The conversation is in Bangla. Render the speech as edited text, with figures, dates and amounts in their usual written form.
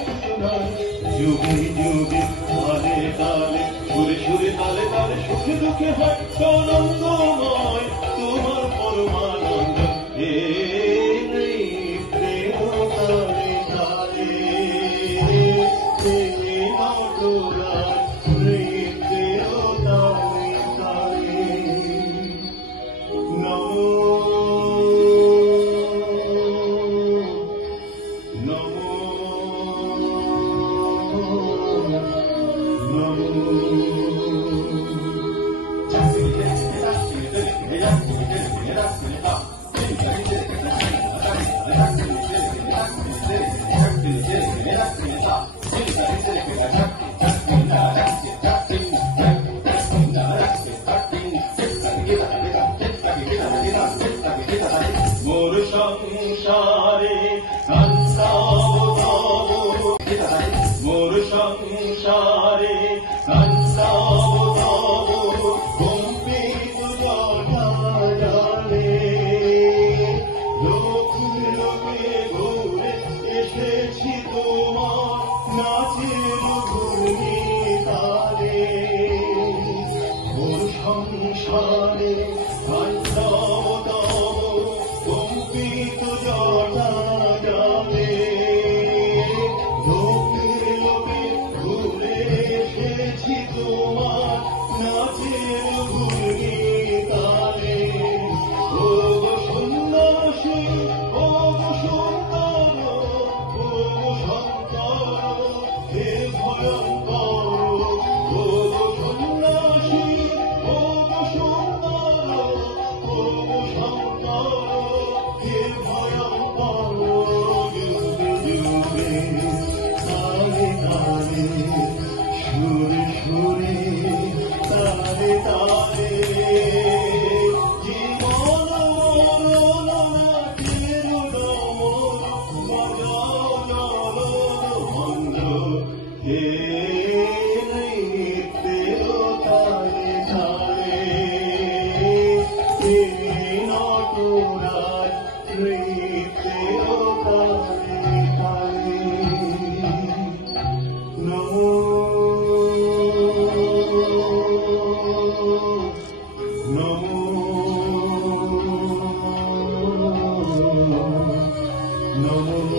Thank you. যুগে যুগে তালে তালে সুরে সুরে তালে তালে সুখে দুঃখে হয় আনন্দময় তোমার পরমানন্দ হে তালে তালে মোর সংসারে মোর সংসারে কম্পিত জলে লোকে লোকে ঘুরে এসেছি তোমার নাচের ঘূর্ণি তালে মোর সংসারে কম্পিত জটা যাবে লোকে লোকে ঘুরে এসেছি তোমার নাচের ঘূর্ণি তালে ও গো সন্ন্যাসী ও গো সুন্দর ও গো শঙ্কর হে ভয়ঙ্কর ও গো সন্ন্যাসী ও গো সুন্দর ও গো শঙ্কর হে ভয়ঙ্কর যুগে যুগে তালে তালে সুরে সুরে তালে তালে জীবন মরণ নাচের ডমর বাজাও মন্দ হে নৃত্যের তালে তালে হে নটরাজ নৃত্যের তালে তালে নমো নমো নমো